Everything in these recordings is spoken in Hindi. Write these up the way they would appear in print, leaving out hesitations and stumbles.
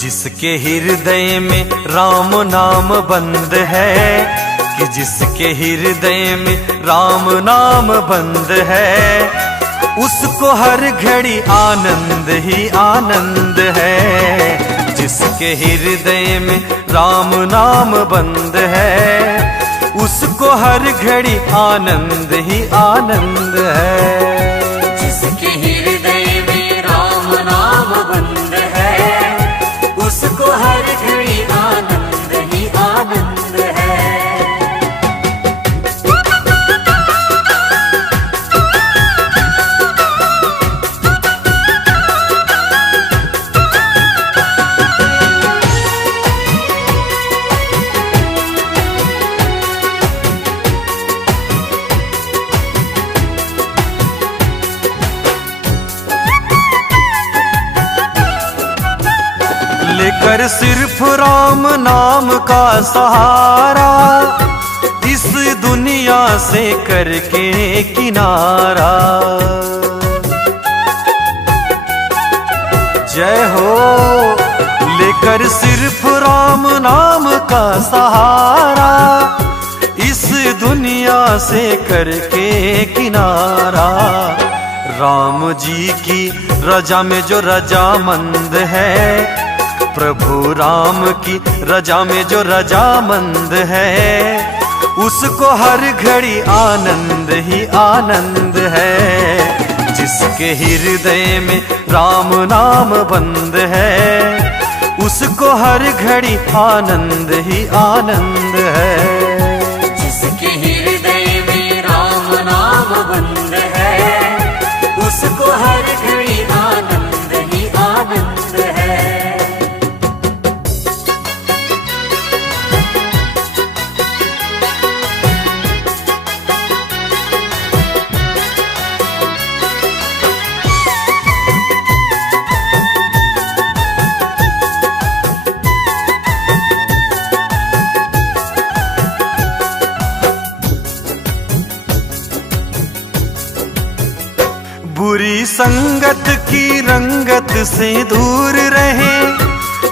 जिसके हृदय में राम नाम बंद है, कि जिसके हृदय में राम नाम बंद है, उसको हर घड़ी आनंद ही आनंद है। जिसके हृदय में राम नाम बंद है, उसको हर घड़ी आनंद ही आनंद है। जिसके हृदय में राम नाम बंद है, उसको हर घड़ी आनंद ही आनंद है। लेकर सिर्फ राम नाम का सहारा, इस दुनिया से करके किनारा। जय हो। लेकर सिर्फ राम नाम का सहारा, इस दुनिया से करके किनारा। राम जी की रजा में जो रजामंद है, प्रभु राम की रजा में जो रजामंद है, उसको हर घड़ी आनंद ही आनंद है। जिसके हृदय में राम नाम बंद है, उसको हर घड़ी आनंद ही आनंद है। जिसके हृदय में राम नाम बंद है, उसको हर घड़ी आनंद ही आनंद है। बुरी संगत की रंगत से दूर रहे,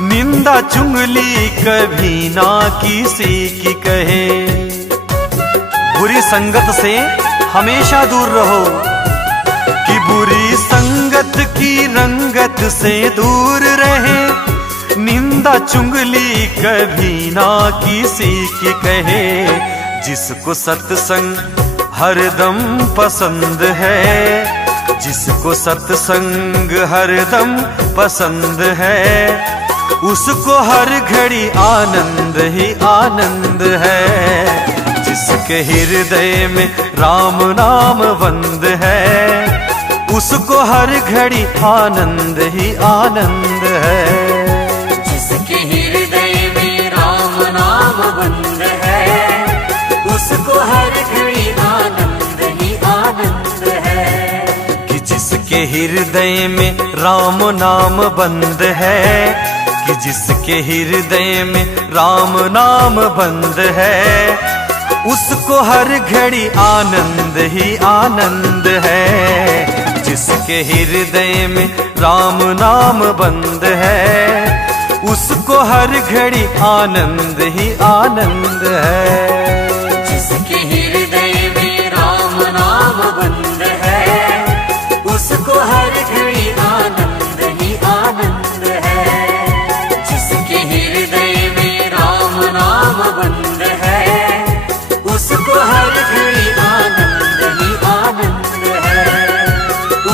निंदा चुगली कभी ना किसी की कहे। बुरी संगत से हमेशा दूर रहो, कि बुरी संगत की रंगत से दूर रहे, निंदा चुगली कभी ना किसी की कहे। जिसको सत्संग हरदम पसंद है, जिसको सत्संग हरदम पसंद है, उसको हर घड़ी आनंद ही आनंद है। जिसके हृदय में राम नाम बंद है, उसको हर घड़ी आनंद ही आनंद है। जिसके हृदय में राम नाम बंद है, उसको हर घड़ी आनंद ही आनंद है। जिसके हृदय में राम नाम बंद है, कि जिसके हृदय में राम नाम बंद है, उसको हर घड़ी आनंद ही आनंद है। जिसके हृदय में राम नाम बंद है, उसको हर घड़ी आनंद ही आनंद है। जिसके हृदय में राम नाम बंद है, उसको हर घड़ी आनंद ही आनंद है। जिसके हृदय में राम नाम बंद है, उसको हर घड़ी आनंद ही आनंद है।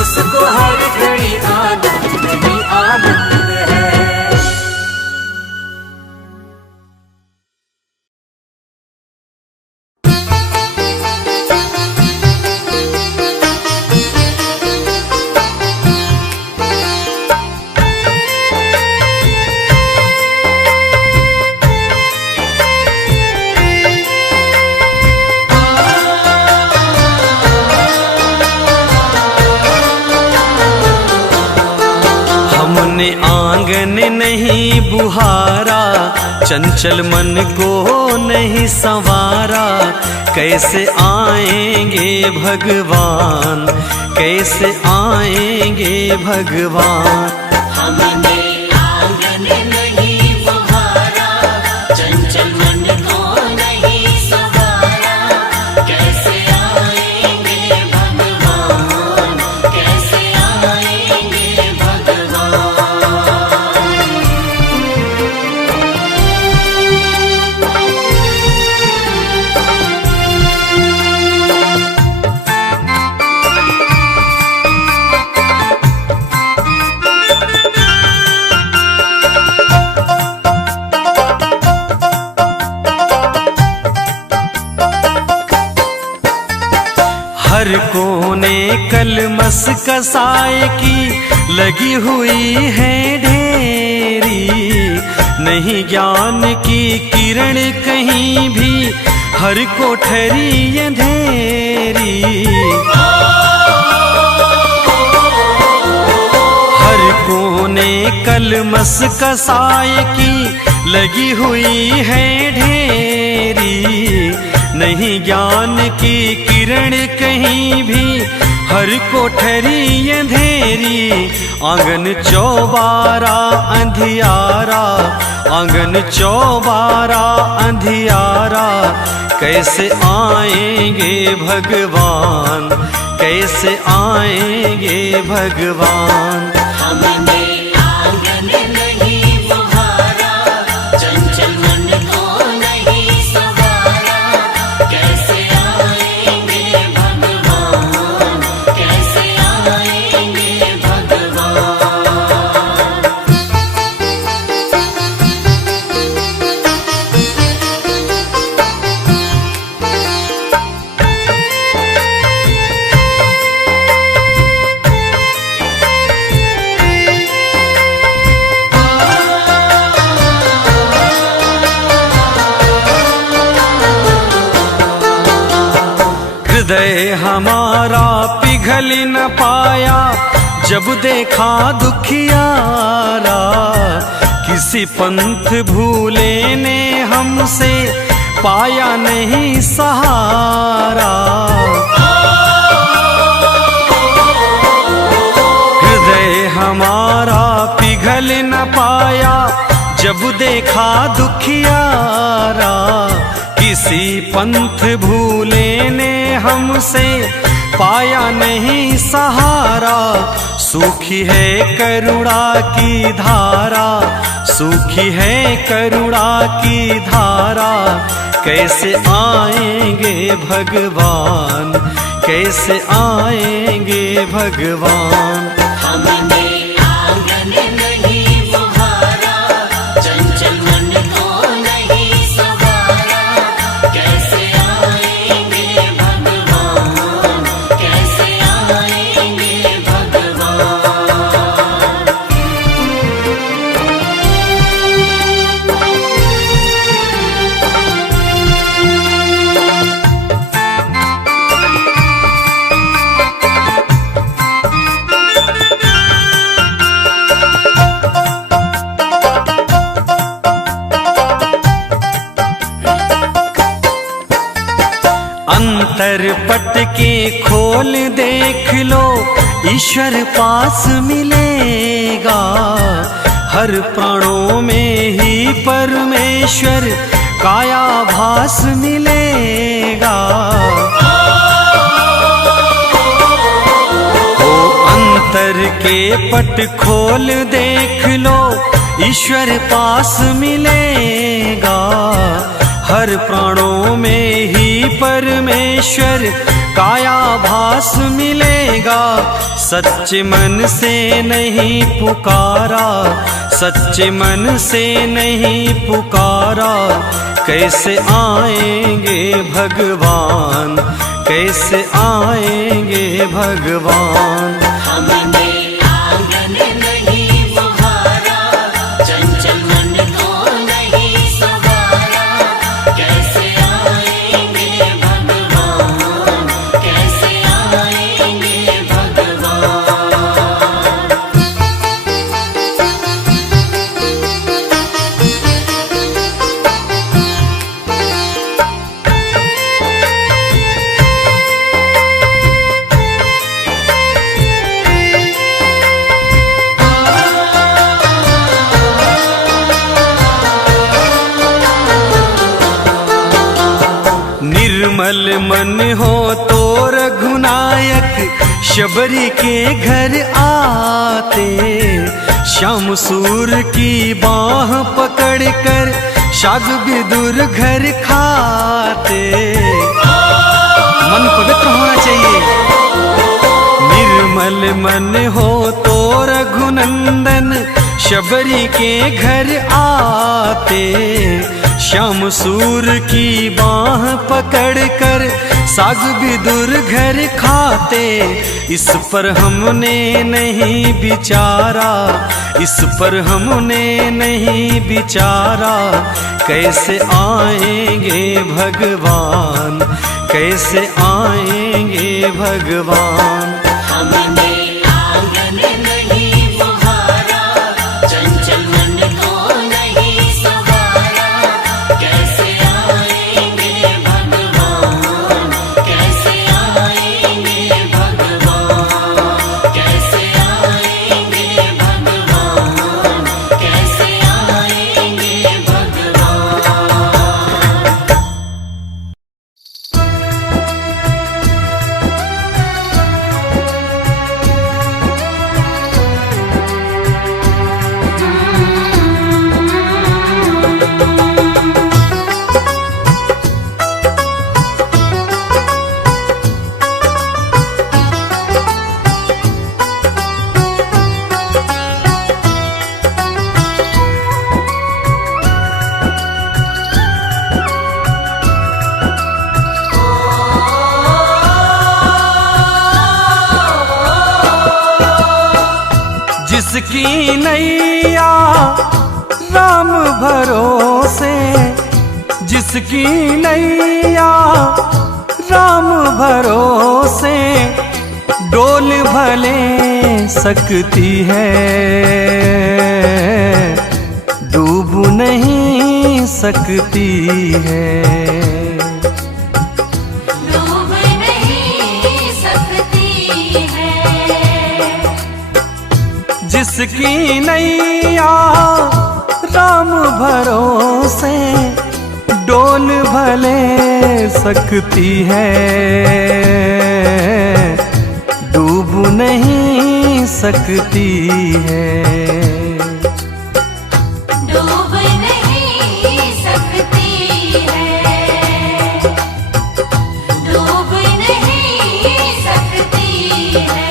उसको हर घड़ी आनंद ही आनंद अपने आंगन नहीं बुहारा, चंचल मन को नहीं संवारा, कैसे आएंगे भगवान, कैसे आएंगे भगवान। हमने आंगन नहीं बुहारा, चंचल मन को नहीं संवारा, कैसे आएंगे भगवान, कैसे आएंगे भगवान। हर कोने कलमस कसाए की लगी हुई है ढेरी, नहीं ज्ञान की किरण कहीं भी, हर कोठरी अंधेरी। हर कोने कलमस कसाए की लगी हुई है ढेरी, नहीं ज्ञान की किरण कहीं भी, हर कोठरी अंधेरी। आंगन चौबारा अंधियारा, आंगन चौबारा अंधियारा, कैसे आएंगे भगवान, कैसे आएंगे भगवान। हमने आंगन नहीं बुहारा, चंचल मन को नहीं संवारा, कैसे आएंगे भगवान, कैसे आएंगे भगवान। हृदय हमारा पिघल न पाया, जब देखा दुखियारा, किसी पंथ भूले ने हमसे पाया नहीं सहारा। हृदय हमारा पिघल न पाया, जब देखा दुखियारा, किसी पंथ भूले ने हमसे पाया नहीं सहारा। सूखी है करुणा की धारा, सूखी है करुणा की धारा, कैसे आएंगे भगवान, कैसे आएंगे भगवान। हमने आंगन नहीं बुहारा, चंचल मन को नहीं संवारा, कैसे आएंगे भगवान, कैसे आएंगे भगवान। अंतर पट के खोल देख लो, ईश्वर पास मिलेगा, हर प्राणों में ही परमेश्वर काया भास मिलेगा। ओ अंतर के पट खोल देख लो, ईश्वर पास मिलेगा, हर प्राणों में ही परमेश्वर काया भास मिलेगा। सच्चे मन से नहीं पुकारा, सच्चे मन से नहीं पुकारा, कैसे आएंगे भगवान, कैसे आएंगे भगवान। हमने आंगन नहीं बुहारा, चंचल मन को नहीं संवारा, कैसे आएंगे भगवान, कैसे आएंगे भगवान। मन हो तो रघुनायक शबरी के घर आते, श्याम सूर की बाह पकड़ कर शाग विदुर घर खाते। मन पवित्र होना चाहिए। निर्मल मन हो तो रघुनंदन शबरी के घर आते, श्याम सूर की बाह पकड़ कर साग विदुर घर खाते। इस पर हमने नहीं विचारा, इस पर हमने नहीं विचारा, कैसे आएंगे भगवान, कैसे आएंगे भगवान। हमने आंगन नहीं बुहारा, चंचल मन को नहीं सवारा, कैसे आएंगे भगवान, कैसे आएंगे भगवान, कैसे आएंगे भगवान, कैसे आएंगे भगवान। जिसकी नैया राम भरोसे, जिसकी नैया राम भरोसे, डोल भले सकती है, डूब नहीं सकती है। डूब नहीं सकती है। जिसकी नैया राम भरोसे, डोल भले सकती है, डूब नहीं सकती है। डूब नहीं सकती है, डूब नहीं सकती है।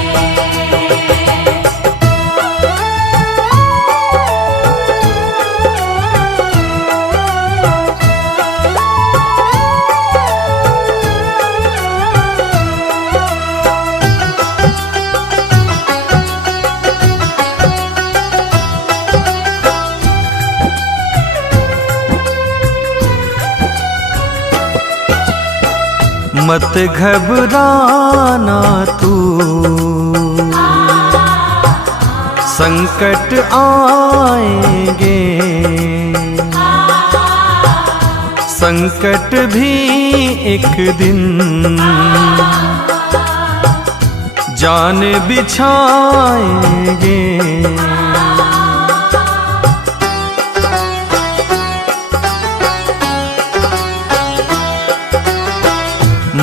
मत घबराना तू, संकट आएंगे, संकट भी एक दिन जान बिछाएंगे।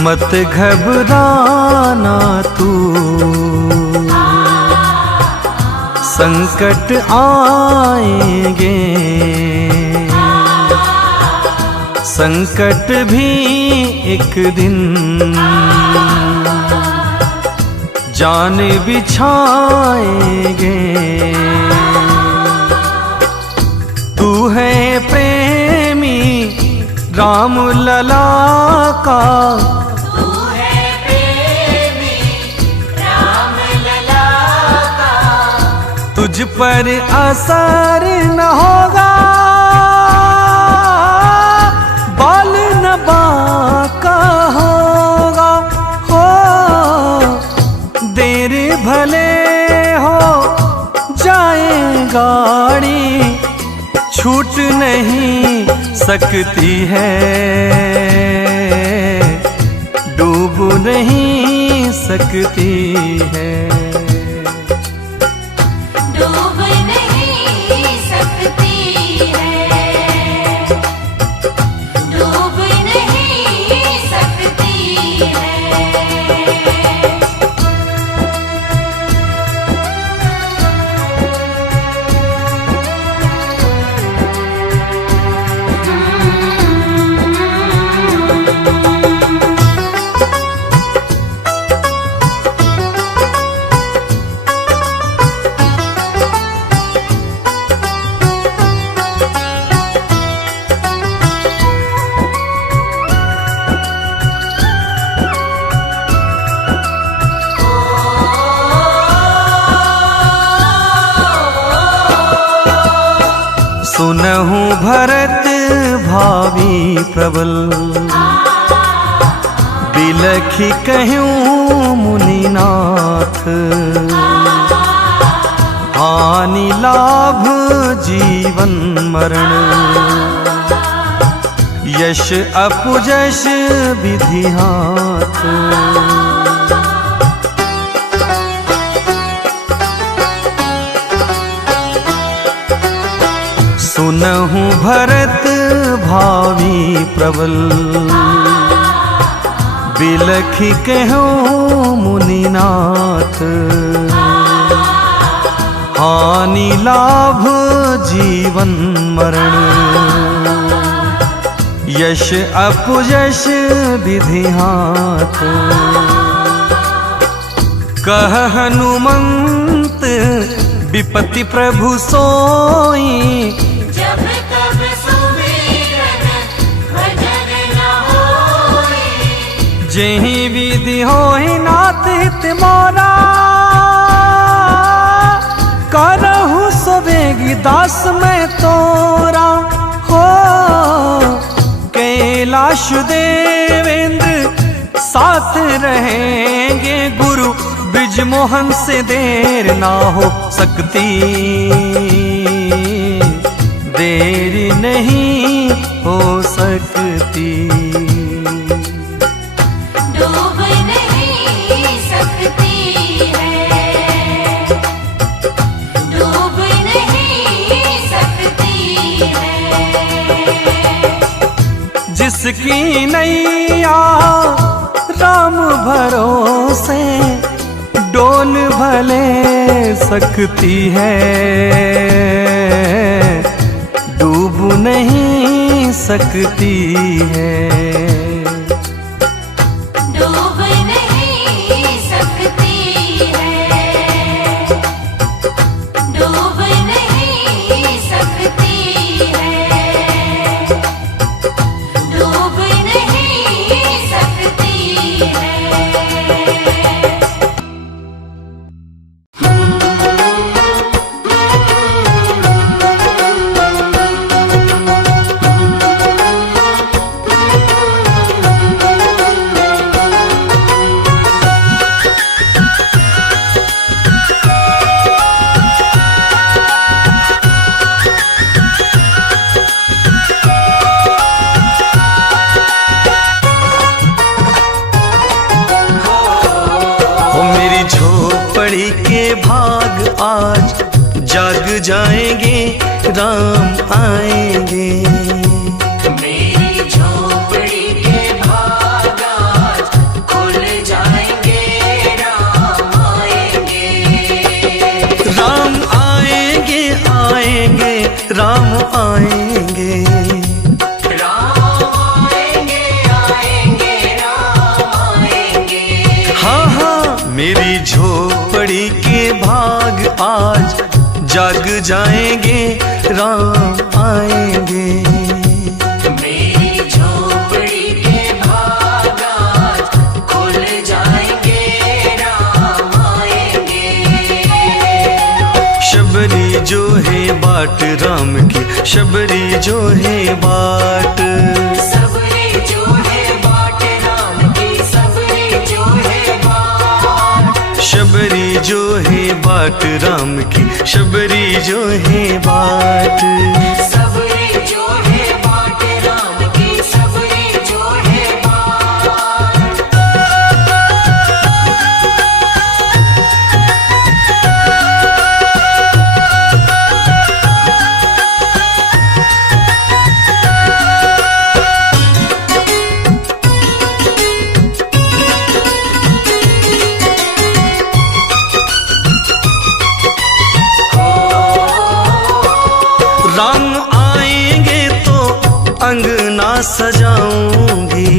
मत घबराना तू, संकट आएंगे, संकट भी एक दिन जान बिछाएंगे। तू है प्रेमी राम लला का, तुझ पर असर न होगा, बाल न बाका होगा। हो देर भले हो जाए गाड़ी, छूट नहीं सकती है, डूब नहीं सकती है। डूब नहीं सकती है, डूब नहीं सकती सुनहु भरत भावी प्रबल, बिलखी कहूँ मुनिनाथ, हानि लाभ जीवन मरण, यश अपजश विधि हाथ। सुनहु भरत भावी प्रबल, बिलखी कहूँ मुनिनाथ, हानि लाभ जीवन मरण, यश अपयश विधि हाथ। कह हनुमंत विपत्ति प्रभु सोई, जब तब सुमिरन भजन न होई। जेहि विधि होई नाथ हित मोरा, करहु सवेगी दास मैं तोरा। हो कैलाश देवेंद्र साथ रहेंगे, गुरु ब्रिजमोहन से देर ना हो सकती, देर नहीं हो सकती। डूब नहीं सकती है, डूब नहीं सकती है। जिसकी नैया राम भरोसे, डोल भले सकती है, डूब नहीं सकती है। डूब नहीं सकती है, डूब नहीं सकती है, डूब नहीं सकती है। आज जाग जाएंगे, राम आएंगे। मेरी झोपड़ी के भाग आज खुल जाएंगे, राम आएंगे। राम आएंगे, आएंगे, राम आएंगे। राम आएंगे, आएंगे, राम आएंगे। हाँ हाँ, मेरी झोपड़ी के भाग आज जाग जाएंगे, राम आएंगे। मेरी झोपड़ी के भाग आज खुल जाएंगे, राम आएंगे। शबरी जो है बाट राम की, शबरी जो है बाट, सबरी जो है बाट राम की, सबरी जो है बाट। शबरी जो है बाट राम की, शबरी जो है बाट। सबरी जो है बाट राम की, सबरी जो है बाट। राम आएंगे तो अंगना सजाऊंगी,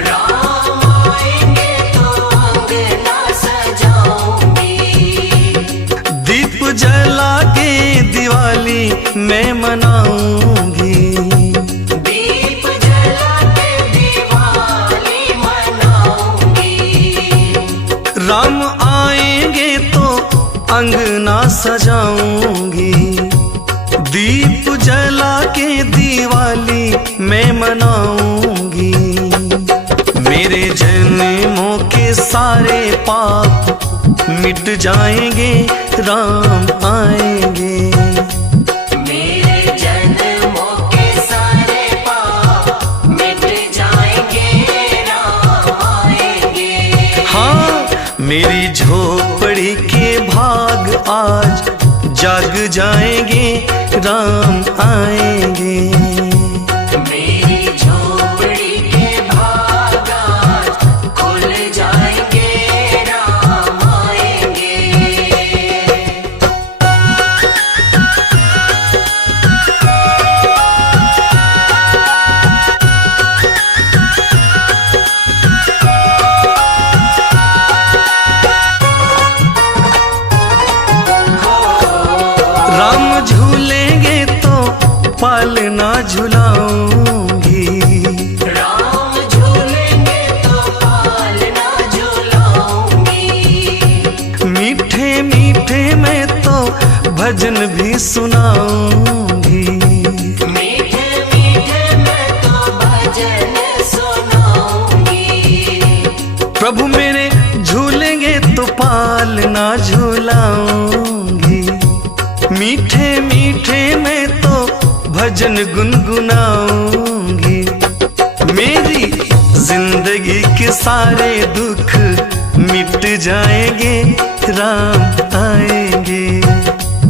राम आएंगे तो अंगना सजाऊंगी। दीप जला के दिवाली मैं मनाऊंगी। दीप जला के दिवाली मनाऊंगी। राम आएंगे तो अंगना सजाऊंगी, दीप जला के दिवाली मैं मनाऊंगी। मेरे जन्मों के सारे पाप मिट जाएंगे, राम आएंगे। मेरे जन्मों के सारे पाप मिट जाएंगे, राम आएंगे। हाँ, मेरी झोपड़ी के भाग आज जाग जाएंगे, राम आएंगे। मेरी झोपड़ी के भाग आज खुल जाएंगे, राम आएंगे। राम झूलेंगे तो पालना झुलाऊंगी। राम झूलेंगे तो पालना झूलाऊंगी। मीठे मीठे मैं तो भजन भी सुनाऊंगी। मीठे मीठे मैं तो भजन सुनाऊंगी। प्रभु मेरे झूलेंगे तो पालना झूलाऊंगी। मीठे मीठे मैं तो भजन गुनगुनाऊंगी। मेरी जिंदगी के सारे दुख मिट जाएंगे, राम आएंगे।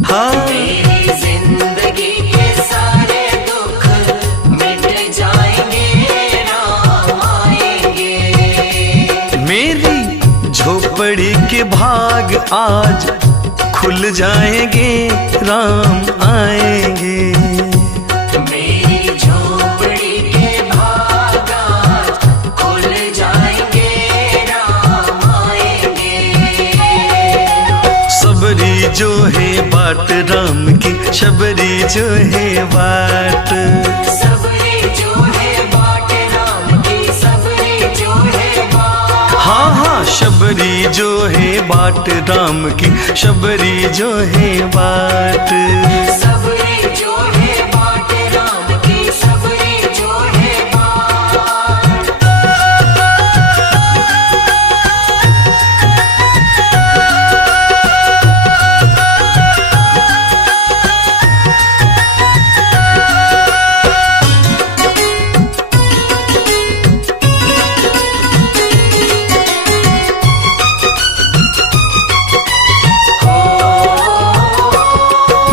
हाँ, मेरी जिंदगी के सारे दुख मिट जाएंगे, राम आएंगे। मेरी झोपड़ी के भाग आज खुल जाएंगे, राम आएंगे। मेरी झोपड़ी के भाग आज खुल जाएंगे, राम आएंगे। सबरी जो है बाट राम की, शबरी जो है बाट। सबरी जो है बाट राम की, सबरी जो है बाट। हाँ हाँ, शबरी जो है बाट राम की, शबरी जो है बाट। सबरी जो है बाट राम की, सबरी जो है बाट।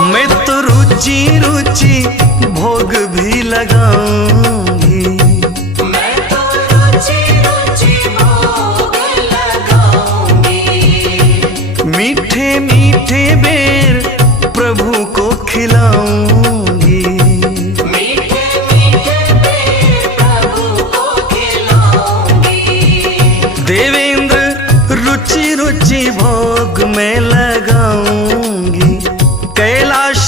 मैं तो रुचि रुचि भोग भी लगाऊंगी। मैं तो रुचि रुचि भोग लगाऊंगी। मीठे मीठे बेर प्रभु को खिलाऊंगी। मीठे मीठे बेर प्रभु को खिलाऊंगी। देवेंद्र रुचि रुचि भोग में लगाऊंगी। कैलाश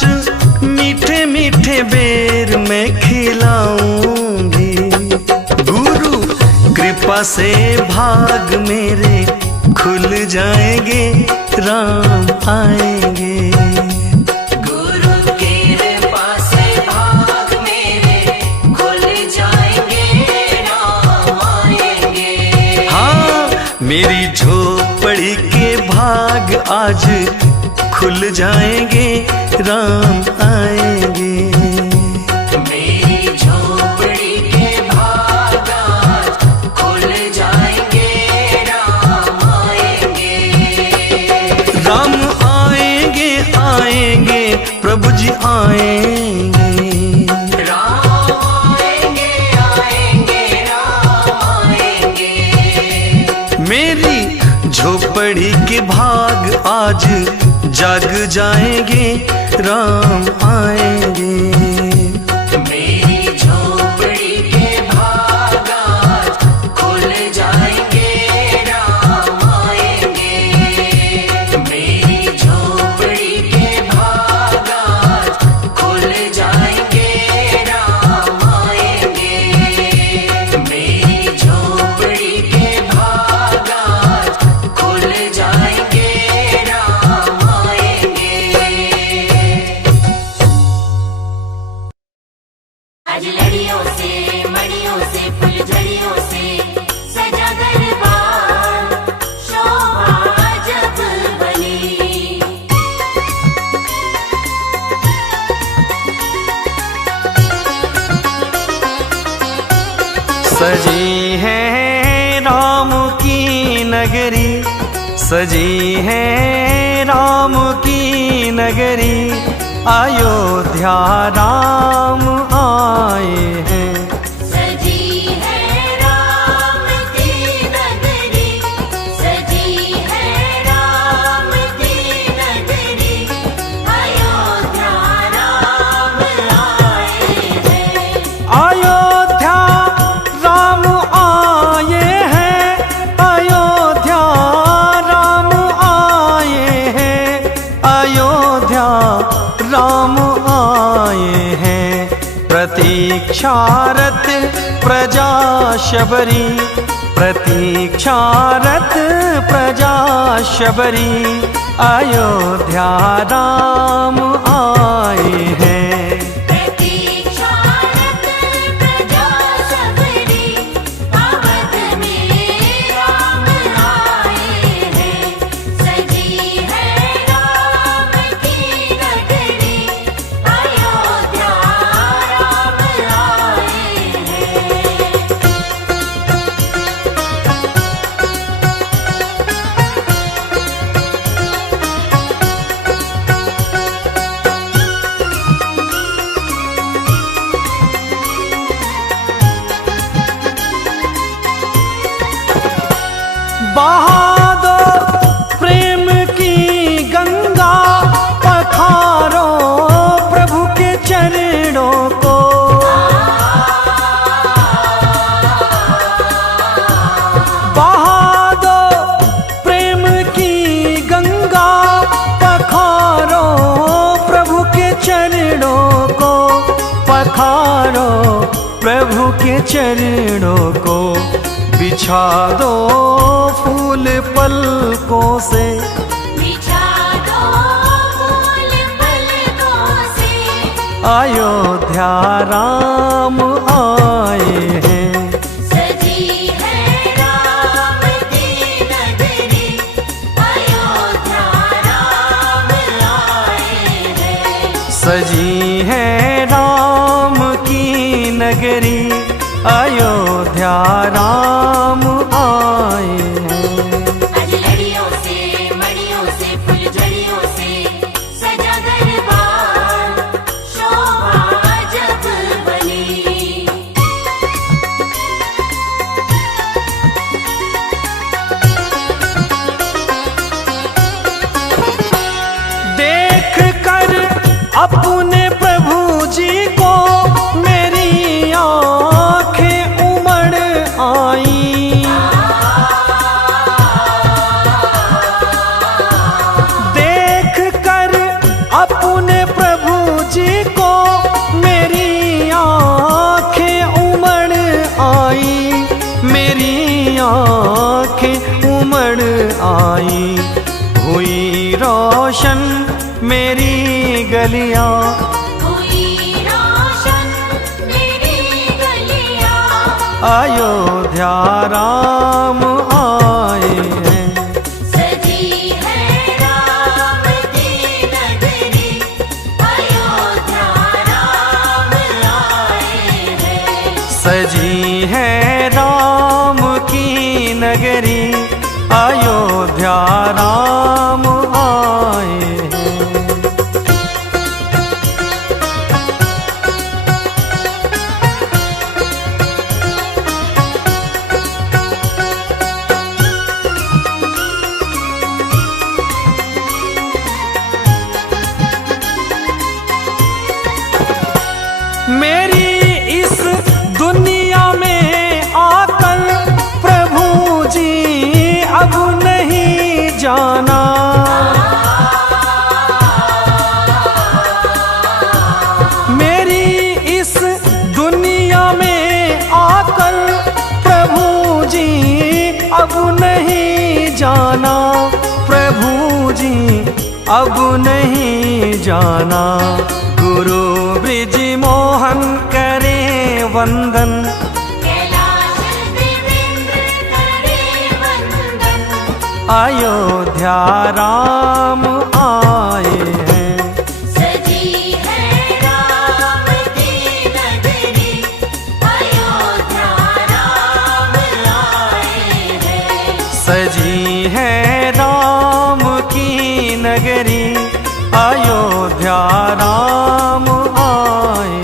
मीठे मीठे बेर में खिलाऊंगी। गुरु कृपा से भाग मेरे खुल जाएंगे, राम आएंगे। गुरु की कृपा से भाग मेरे खुल जाएंगे, राम आएंगे। हाँ, मेरी झोपड़ी के भाग आज खुल जाएंगे, राम आएंगे। मेरी झोपड़ी के भाग आज खुल जाएंगे, राम आएंगे। राम आएंगे आएंगे, प्रभु जी आएंगे। राम आएंगे आएंगे, राम आएंगे। मेरी झोपड़ी के भाग आज जाग जाएंगे, राम आएंगे। मेरी झोपड़ी के भाग आज खुल जाएंगे, राम आएंगे। मेरी झोपड़ी के भाग आज खुल जाएंगे, राम आएंगे। मेरी झोपड़ी के भाग आज खुल जाएंगे, राम आएंगे। सजी है राम की नगरी, अयोध्या राम आए हैं। सजी है राम की नगरी, सजी है राम की नगरी, अयोध्या राम आए हैं। अयोध्या राम आए हैं, अयोध्या राम आए हैं, अयोध्या राम आए हैं। प्रतीक्षारत प्रजा शबरी, प्रतीक्षारत प्रजा शबरी, अयोध्या राम आए हैं। प्रतीक्षारत प्रजा शबरी, अवध में राम आए हैं। सजी है राम की नगरी, अयोध्या राम आए हैं। बहा दो प्रेम की गंगा, पखारो प्रभु के चरणों को। बहा दो प्रेम की गंगा, पखारो प्रभु के चरणों को, पखारो प्रभु के चरणों को। बिछा दो फूल पलकों से, बिछा दो फूल पलकों से, अयोध्या राम आए हैं। सजी है राम की नगरी, अयोध्या राम आए हैं। सजी है राम की नगरी, अयोध्या राम आए हैं। अजलड़ियों से मड़ियों से फुलझड़ियों से सजा दरबार, शोभा जब बनी। देख कर अपने प्रभु जी को मेरी आंखें उमड़ आई। देख कर अपने प्रभु जी को मेरी आंखें उमड़ आई, मेरी आंखें उमड़ आई। हुई रोशन मेरी गलियां, हुई रोशन मेरी गलियां, अयोध्या राम आए हैं। सजी है राम की नगरी, अयोध्या राम आए हैं। सजी है राम की नगरी, अयोध्या राम आए हैं। मेरी इस दुनिया में आकर प्रभु जी अब नहीं जाना। मेरी इस दुनिया में आकर प्रभु जी अब नहीं जाना, प्रभु जी अब नहीं जाना। गुरु ब्रिज मोहन करे वंदन, कैलाश देवेंद्र करे वंदन, अयोध्या राम आए हैं। सजी है राम की नगरी, अयोध्या राम आए हैं। सजी है राम नगरी अयोध्या राम आए हैं।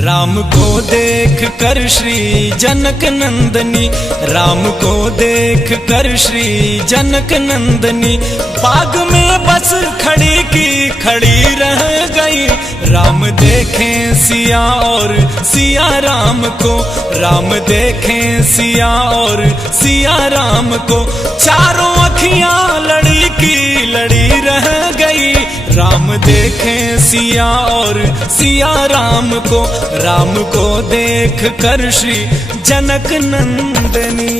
राम को देख कर श्री जनक नंदनी, राम को देख कर श्री जनक नंदनी, बाग में बस खड़ी की खड़ी रह गई। राम देखें सिया और सिया राम को, राम देखें सिया और सिया राम को, चारों अखियां लड़ी की लड़ी रह गई। राम देखें सिया और सिया राम को, राम को देख कर श्री जनक नंदनी।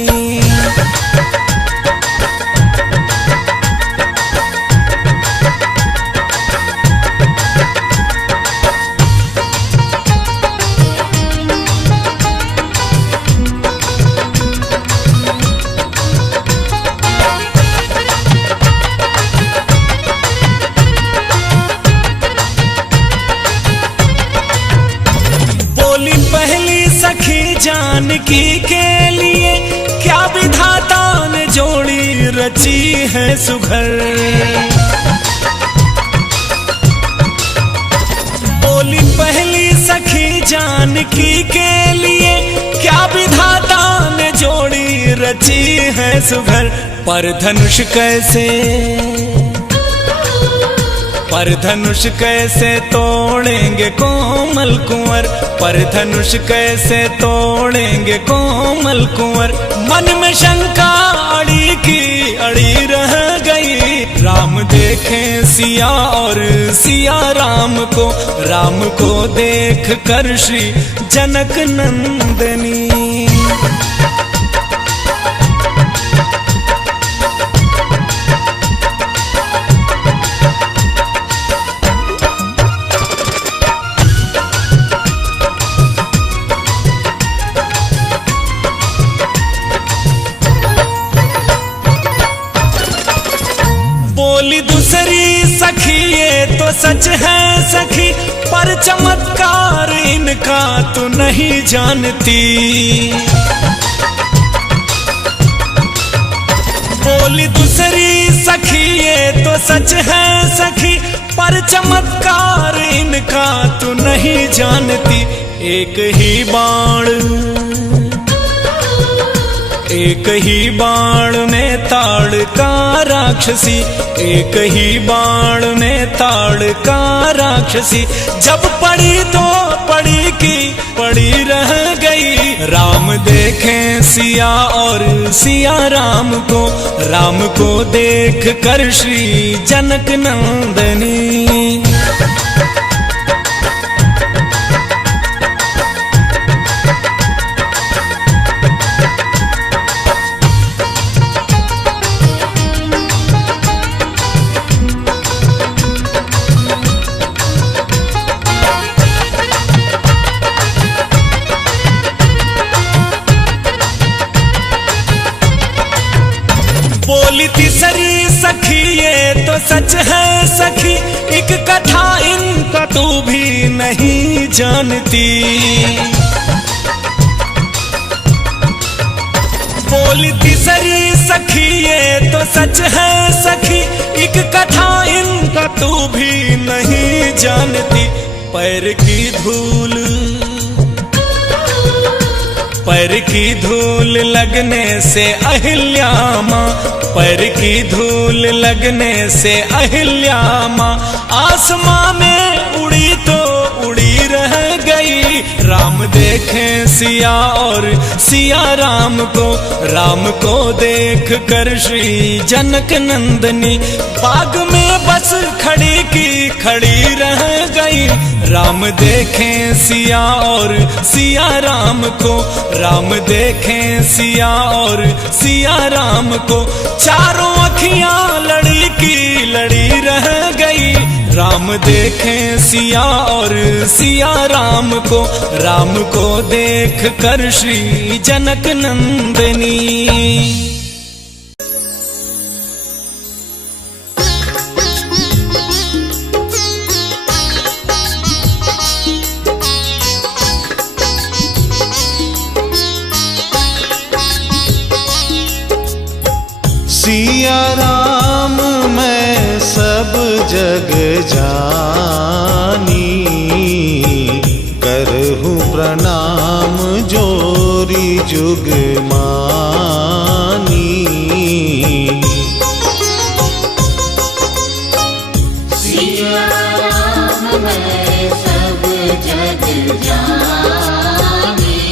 जानकी के लिए क्या विधाता ने जोड़ी रची है सुघर। बोली पहली सखी जानकी के लिए क्या विधाता ने जोड़ी रची है सुघर। पर धनुष कैसे तोड़ेंगे कोमल कुंवर, पर धनुष कैसे तोड़ेंगे कोमल कुंवर। मन में शंका अड़ी की अड़ी रह गई। राम देखें सिया और सिया राम को, राम को देख कर श्री जनक नंदनी। बोली दूसरी सखी ये तो सच है सखी, पर चमत्कार इनका तू नहीं जानती। बोली दूसरी सखी ये तो सच है सखी, पर चमत्कार इनका तू नहीं जानती। एक ही बाण में ताड़ का राक्षसी, एक ही बाण में ताड़ का राक्षसी। जब पड़ी तो पड़ी की पड़ी रह गई। राम देखें सिया और सिया राम को, राम को देख कर श्री जनक नंदनी। बोली तीसरी सखी ये तो सच है सखी, एक कथा इनका तू भी नहीं जानती। बोली तीसरी सखी ये तो सच है सखी, एक कथा इनका तू भी नहीं जानती। पैर की धूल लगने से अहिल्या माँ, पैर की धूल लगने से अहिल्या माँ आसमां में उड़ी तो उड़ी रह गई। राम देखें सिया और सिया राम को देख कर श्री जनक नंदनी। बाग में बस खड़ी की खड़ी रह गई। राम देखें सिया और सिया राम को, राम देखें सिया और सिया राम को, चारों अखियां राम देखें सिया और सिया राम को देख कर श्री जनक नंदनी। सिया राम मैं सब जग जानी, करहूँ प्रणाम जोरी जुग मानी। सिया राम मैं सब जग जानी,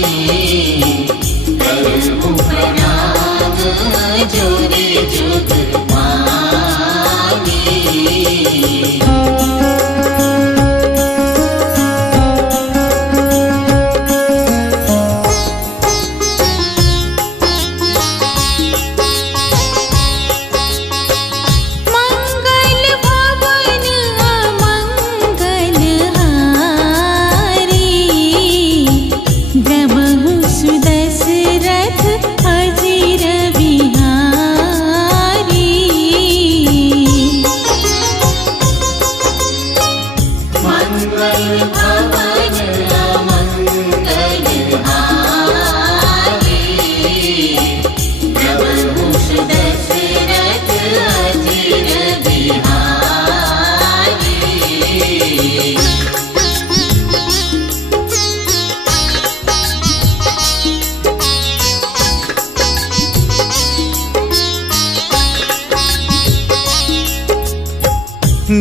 करहूँ प्रणाम जोरी जुग मानी।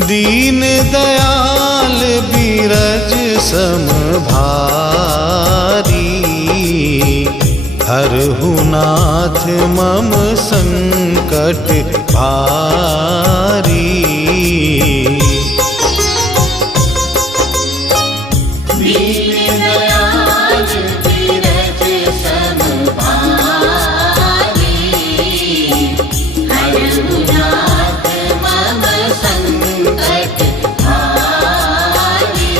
दीन दयाल बीरज सम भारी, हरहु नाथ मम संकट भारी। दीन दयाल बीरज सम भारी, हरहु नाथ मम संकट भारी।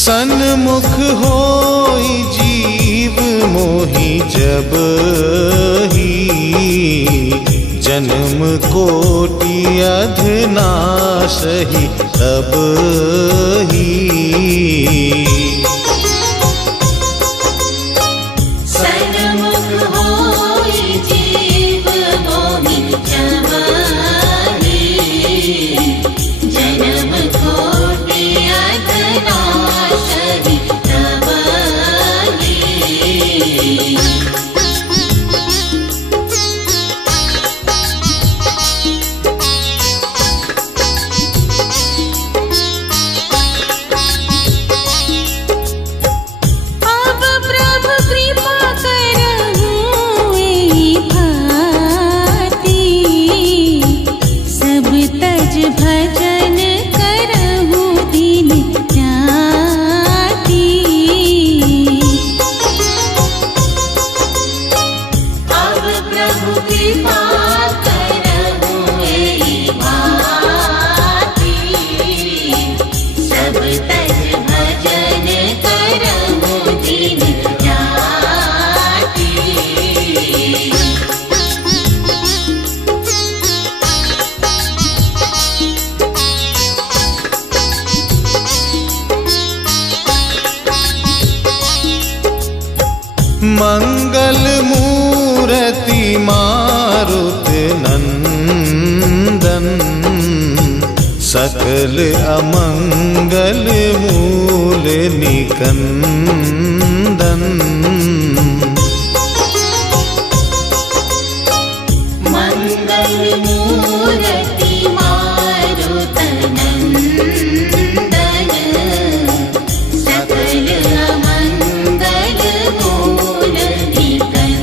सन्मुख होई जीव मोहि जब ही, जन्म कोटि अधनासहि तब ही। सन्मुख होई जीव मोहि जब ही, जन्म कोटि अधनासहि तब ही। सकल अमंगल मूल निकंदन। मंगल मूर्ति मारुतनंदन, सकल अमंगल मूल निकंदन।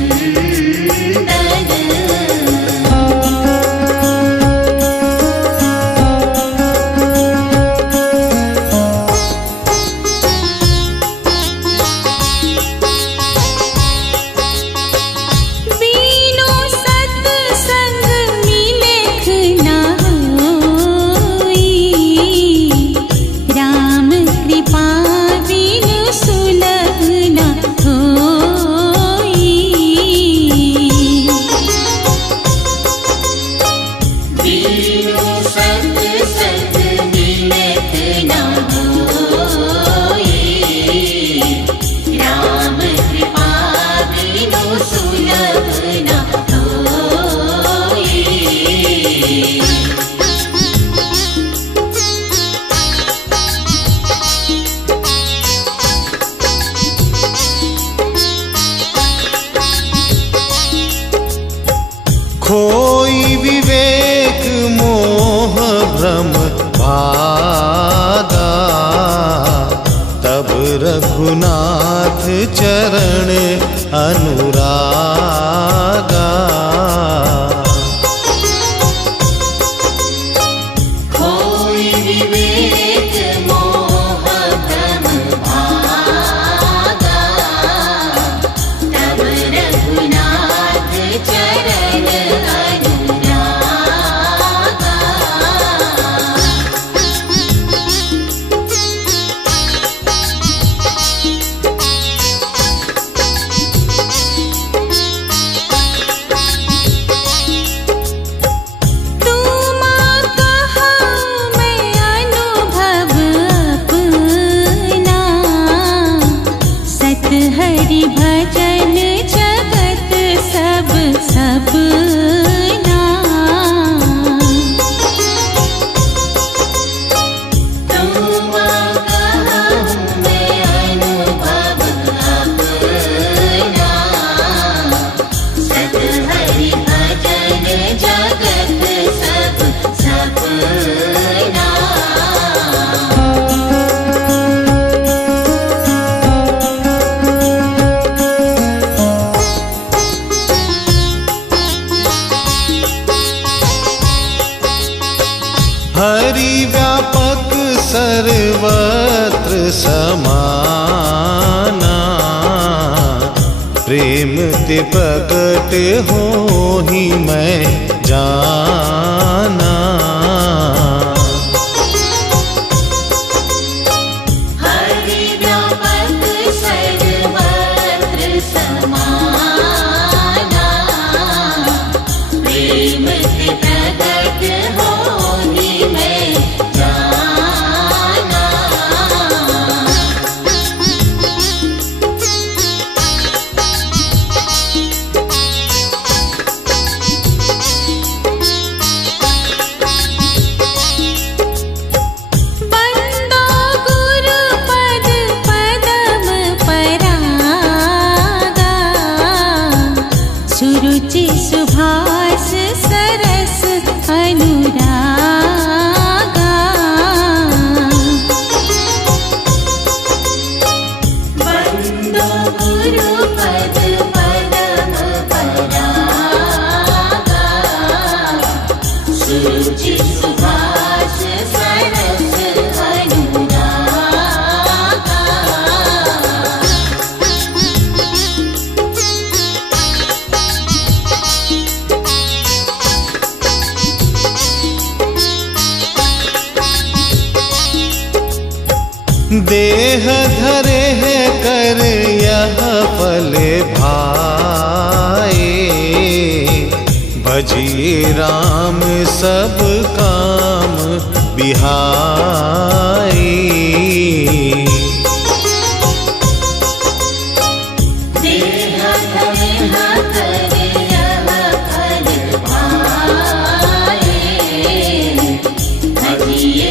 खोई विवेक मोह भ्रम भागा, तब रघुनाथ चरण अनुरागा। खोई विवेक मोह भ्रम भागा, तब रघुनाथ चरण अनुरागा। हरि भजन जगत सब सपना, तुम कहूँ मैं अनुभव अपना। सत हरि भजन जगत सब सपना। हरि व्यापक सर्वत्र समाना, प्रेम ते प्रकट होहि मैं जाना। हरि व्यापक सर्वत्र समाना, प्रेम ते प्रकट होहि मैं जाना। बंदो गुरु पद पदम परागा, सुरुचि सुभाष सरस अनुरागा। बंदो गुरु पद पदम परागा, सुरुचि सुभाष सरस अनुरागा। देह धरे है कर यह फल भाए, भजिए राम सब काम बिहाई। देह धरे कर यह फल भाए, भजिए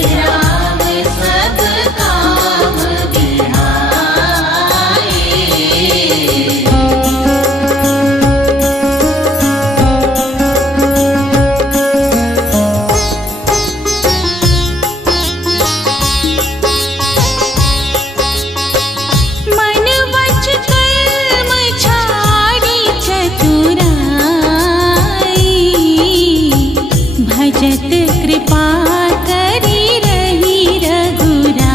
भजत कृपा करी रही रघुराई।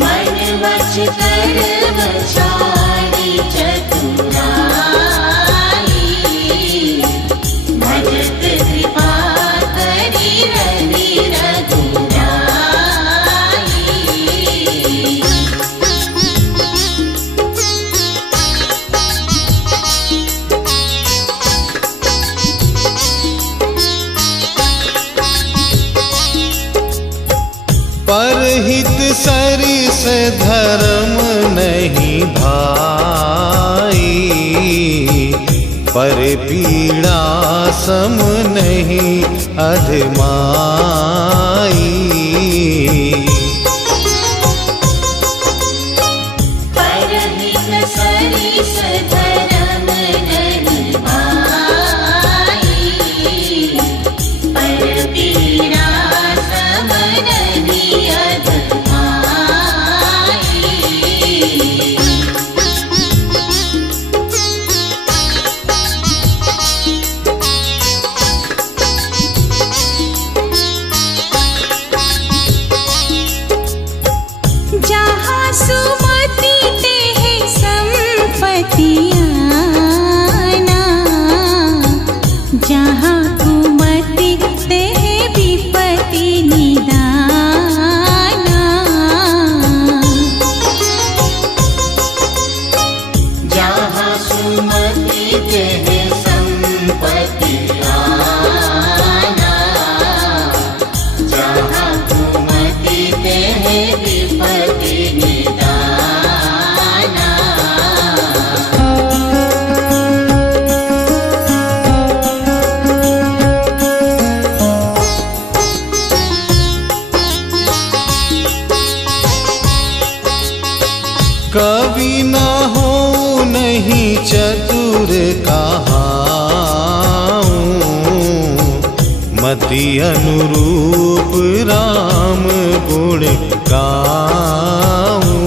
मन वच कर्म चारि चतुराई, भजत कृपा करी रही रघुराई। परहित सरिस धर्म नहीं भाई, पर पीड़ा सम नहीं अधमाई। परहित सरिस धर्म नहीं भाई, पर पीड़ा सम नहीं अधमाई। जहाँ सुमति तेह संपत्ति आना, जहाँ कुमति तेह विपत्ति निदाना। जहाँ सुमति तेह संपत्ति आना, जहाँ कुमति तेह विपत्ति निदाना। कवि न हो नहीं चतुर कहाऊं, मति अनुरूप राम गुण गाऊं।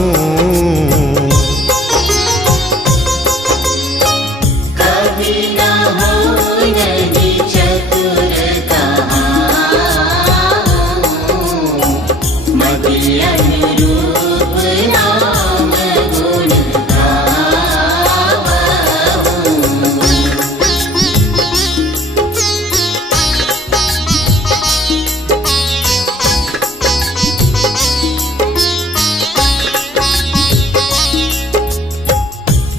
कभी न हो नहीं चतुर कहाऊं, मति अनुरूप राम गुण गावहूं।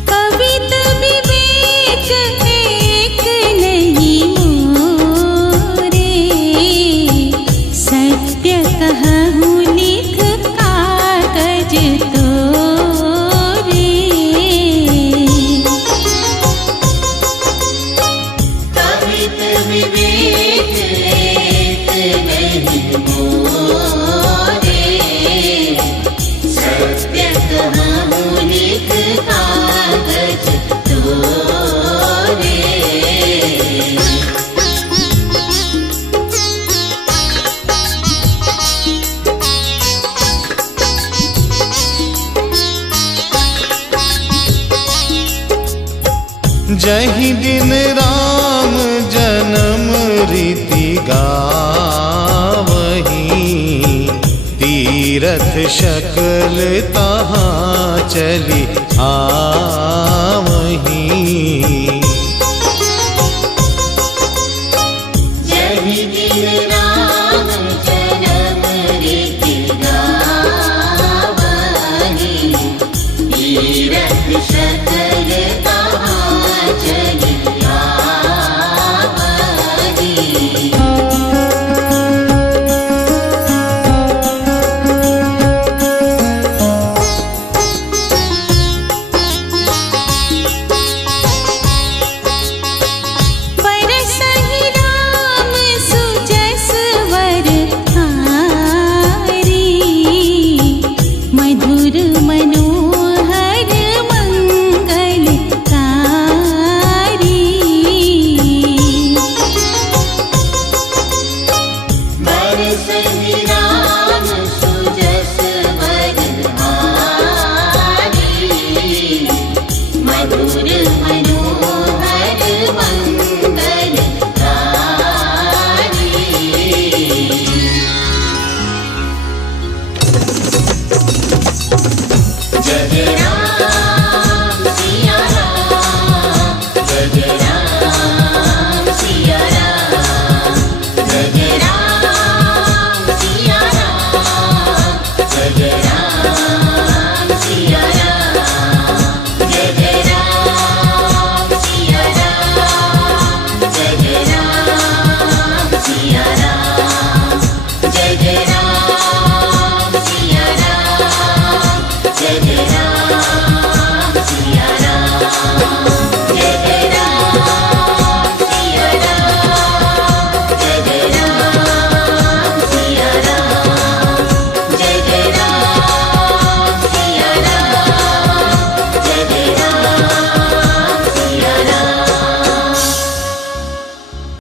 कवित विवेक एक नहीं मोरे, सत्य कहूँ लिख कागज तोरे। कवित विवेक एक नहीं मोरे, सत्य कहूँ लिख कागज तोरे। जहि दिन राम जन्म रीति गावही, तीरथ शकल तहाँ चली आ